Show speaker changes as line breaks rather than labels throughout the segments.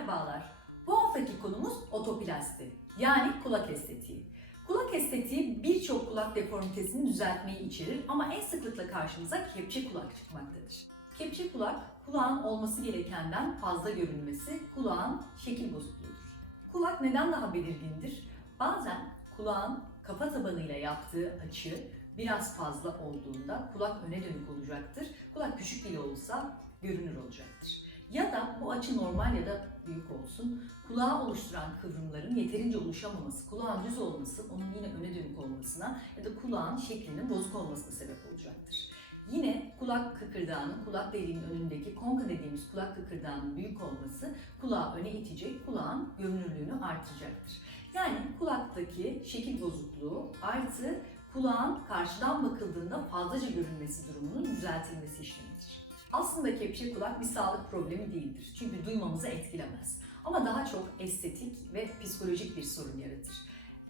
Merhabalar. Bu haftaki konumuz otoplasti. Yani kulak estetiği. Kulak estetiği birçok kulak deformitesini düzeltmeyi içerir ama en sıklıkla karşımıza kepçe kulak çıkmaktadır. Kepçe kulak, kulağın olması gerekenden fazla görünmesi, kulağın şekil bozukluğudur. Kulak neden daha belirgindir? Bazen kulağın kafa tabanıyla yaptığı açı biraz fazla olduğunda kulak öne dönük olacaktır. Kulak küçük bile olsa görünür olacaktır. Ya da bu açı normal ya da büyük olsun. Kulağı oluşturan kıvrımların yeterince oluşamaması, kulağın düz olması, onun yine öne dönük olmasına ya da kulağın şeklinin bozuk olmasına sebep olacaktır. Yine kulak kıkırdağının, kulak deliğinin önündeki konka dediğimiz kulak kıkırdağının büyük olması kulağı öne itecek, kulağın görünürlüğünü artıracaktır. Yani kulaktaki şekil bozukluğu artı kulağın karşıdan bakıldığında fazlaca görünmesi durumunun düzeltilmesi işlemidir. Aslında kepçe kulak bir sağlık problemi değildir. Çünkü duymamızı etkilemez. Ama daha çok estetik ve psikolojik bir sorun yaratır.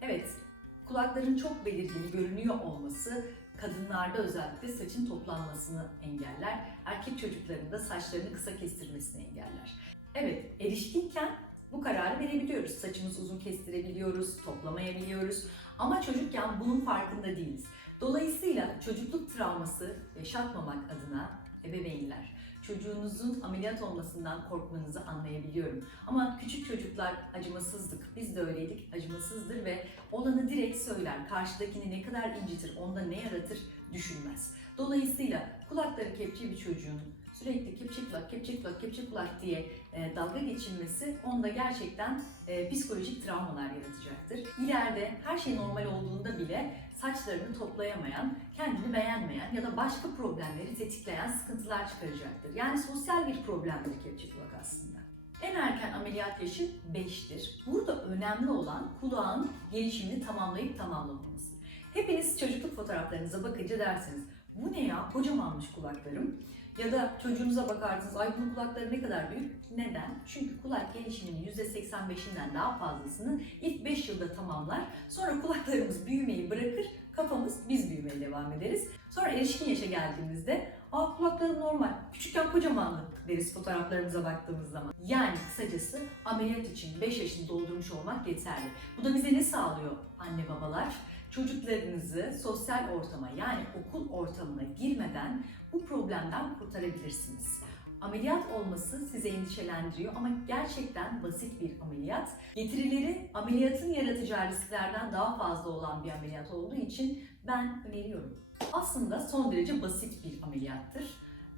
Evet, kulakların çok belirgin görünüyor olması kadınlarda özellikle saçın toplanmasını engeller. Erkek çocukların da saçlarını kısa kestirmesini engeller. Evet, erişkinken bu kararı verebiliyoruz. Saçımızı uzun kestirebiliyoruz, toplamayabiliyoruz. Ama çocukken bunun farkında değiliz. Dolayısıyla çocukluk travması yaşatmamak adına ebeveynler, çocuğunuzun ameliyat olmasından korkmanızı anlayabiliyorum. Ama küçük çocuklar acımasızdık, biz de öyleydik, acımasızdır ve olanı direkt söyler. Karşıdakini ne kadar incitir, onda ne yaratır düşünmez. Dolayısıyla kulakları kepçe bir çocuğun sürekli kepçe kulak, kepçe kulak, kepçe kulak diye e, dalga geçilmesi onda gerçekten e, psikolojik travmalar yaratacaktır. İleride her şey normal olduğunda bile saçlarını toplayamayan, kendini beğenmeyen ya da başka problemleri tetikleyen sıkıntılar çıkaracaktır. Yani sosyal bir problemdir kepçe aslında. En erken ameliyat yaşı 5'tir. Burada önemli olan kulağın gelişimini tamamlayıp tamamlamaması. Hepiniz çocukluk fotoğraflarınıza bakınca dersiniz, bu ne ya kocamanmış kulaklarım. Ya da çocuğunuza bakarsınız, ay bunun kulakları ne kadar büyük. Neden? Çünkü kulak gelişiminin %85'inden daha fazlasını ilk 5 yılda tamamlar. Sonra kulaklarımız büyümeyi bırakır, kafamız biz büyümeye devam ederiz. Sonra erişkin yaşa geldiğimizde, aa kulaklarım normal, küçükken kocamandı deriz fotoğraflarımıza baktığımız zaman. Yani kısacası ameliyat için 5 yaşını doldurmuş olmak yeterli. Bu da bize ne sağlıyor anne babalar? Çocuklarınızı sosyal ortama yani okul ortamına girmeden bu problemden kurtarabilirsiniz. Ameliyat olması sizi endişelendiriyor ama gerçekten basit bir ameliyat. Getirileri ameliyatın yaratacağı risklerden daha fazla olan bir ameliyat olduğu için ben öneriyorum. Aslında son derece basit bir ameliyattır.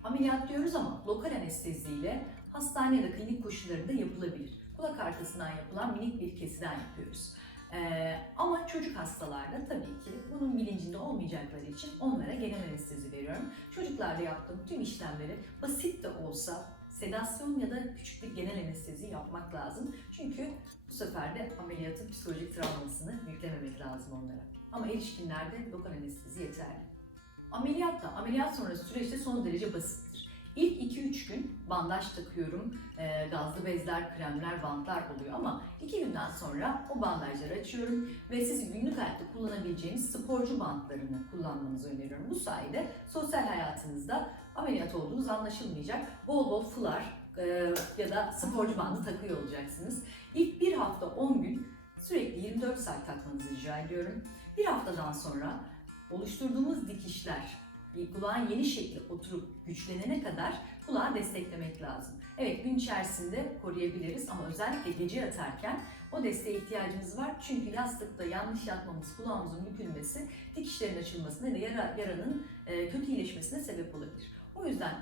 Ameliyat diyoruz ama lokal anesteziyle hastane ya da klinik koşullarında yapılabilir. Kulak arkasından yapılan minik bir kesiden yapıyoruz. Ee, ama çocuk hastalarda tabii ki bunun bilincinde olmayacakları için onlara genel anestezi veriyorum. Çocuklarda yaptığım tüm işlemleri basit de olsa sedasyon ya da küçük bir genel anestezi yapmak lazım. Çünkü bu sefer de ameliyatın psikolojik travmasını yüklememek lazım onlara. Ama erişkinlerde lokal anestezi yeterli. Ameliyatta, ameliyat sonrası süreçte son derece basittir. İlk 2-3 gün bandaj takıyorum, e, gazlı bezler, kremler, bantlar oluyor ama 2 günden sonra o bandajları açıyorum ve siz günlük hayatta kullanabileceğiniz sporcu bantlarını kullanmanızı öneriyorum. Bu sayede sosyal hayatınızda ameliyat olduğunuz anlaşılmayacak. Bol bol fular e, ya da sporcu bandı takıyor olacaksınız. İlk bir hafta 10 gün sürekli 24 saat takmanızı rica ediyorum. Bir haftadan sonra oluşturduğumuz dikişler, kulağın yeni şekli oturup güçlenene kadar kulağı desteklemek lazım. Evet gün içerisinde koruyabiliriz ama özellikle gece yatarken o desteğe ihtiyacımız var. Çünkü yastıkta yanlış yatmamız, kulağımızın bükülmesi, dikişlerin açılmasına da yara, yaranın e, kötü iyileşmesine sebep olabilir. O yüzden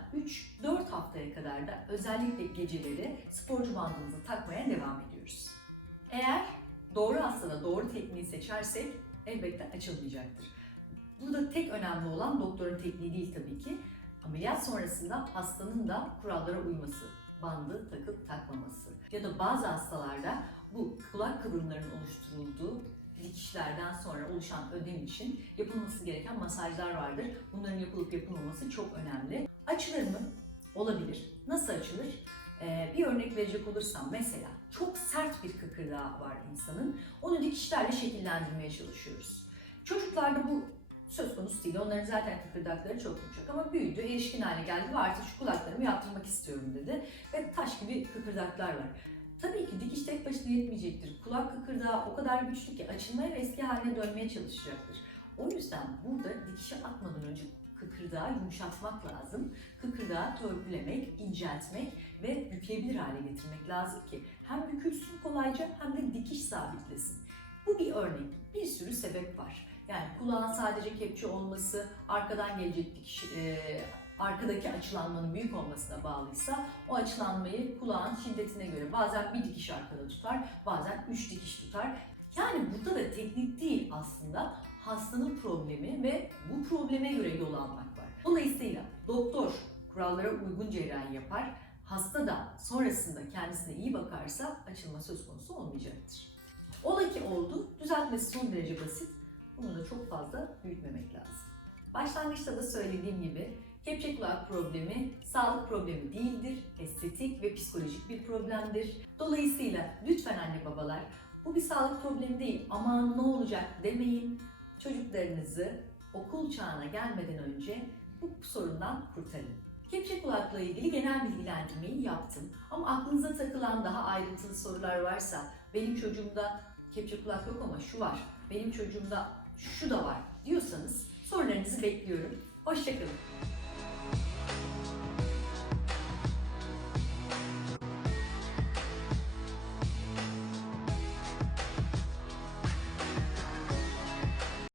3-4 haftaya kadar da özellikle geceleri sporcu bandımızı takmaya devam ediyoruz. Eğer doğru hastada doğru tekniği seçersek elbette açılmayacaktır. Burada tek önemli olan doktorun tekniği değil tabii ki. Ameliyat sonrasında hastanın da kurallara uyması, bandı takıp takmaması. Ya da bazı hastalarda bu kulak kıvrımlarının oluşturulduğu dikişlerden sonra oluşan ödem için yapılması gereken masajlar vardır. Bunların yapılıp yapılmaması çok önemli. Açılır mı? Olabilir. Nasıl açılır? Ee, bir örnek verecek olursam mesela çok sert bir kıkırdağı var insanın. Onu dikişlerle şekillendirmeye çalışıyoruz. Çocuklarda bu söz konusu değil. Onların zaten kıkırdakları çok yumuşak ama büyüdü, erişkin hale geldi ve artık şu kulaklarımı yaptırmak istiyorum dedi. Ve taş gibi kıkırdaklar var. Tabii ki dikiş tek başına yetmeyecektir. Kulak kıkırdağı o kadar güçlü ki açılmaya ve eski haline dönmeye çalışacaktır. O yüzden burada dikişe atmadan önce kıkırdağı yumuşatmak lazım. Kıkırdağı törpülemek, inceltmek ve bükebilir hale getirmek lazım ki hem bükülsün kolayca hem de dikiş sabitlesin. Bu bir örnek. Bir sürü sebep var. Yani kulağın sadece kepçe olması, arkadan gelecek dikiş, e, arkadaki açılanmanın büyük olmasına bağlıysa o açılanmayı kulağın şiddetine göre bazen bir dikiş arkada tutar, bazen üç dikiş tutar. Yani burada da teknik değil aslında hastanın problemi ve bu probleme göre yol almak var. Dolayısıyla doktor kurallara uygun cerrahi yapar, hasta da sonrasında kendisine iyi bakarsa açılma söz konusu olmayacaktır. Ola ki oldu, düzeltmesi son derece basit. Bunu da çok fazla büyütmemek lazım. Başlangıçta da söylediğim gibi kepçe kulak problemi sağlık problemi değildir, estetik ve psikolojik bir problemdir. Dolayısıyla lütfen anne babalar bu bir sağlık problemi değil aman ne olacak demeyin. Çocuklarınızı okul çağına gelmeden önce bu sorundan kurtarın. Kepçe kulakla ilgili genel bilgilendirmeyi yaptım. Ama aklınıza takılan daha ayrıntılı sorular varsa, benim çocuğumda kepçe kulak yok ama şu var, benim çocuğumda şu da var diyorsanız sorularınızı bekliyorum. Hoşçakalın.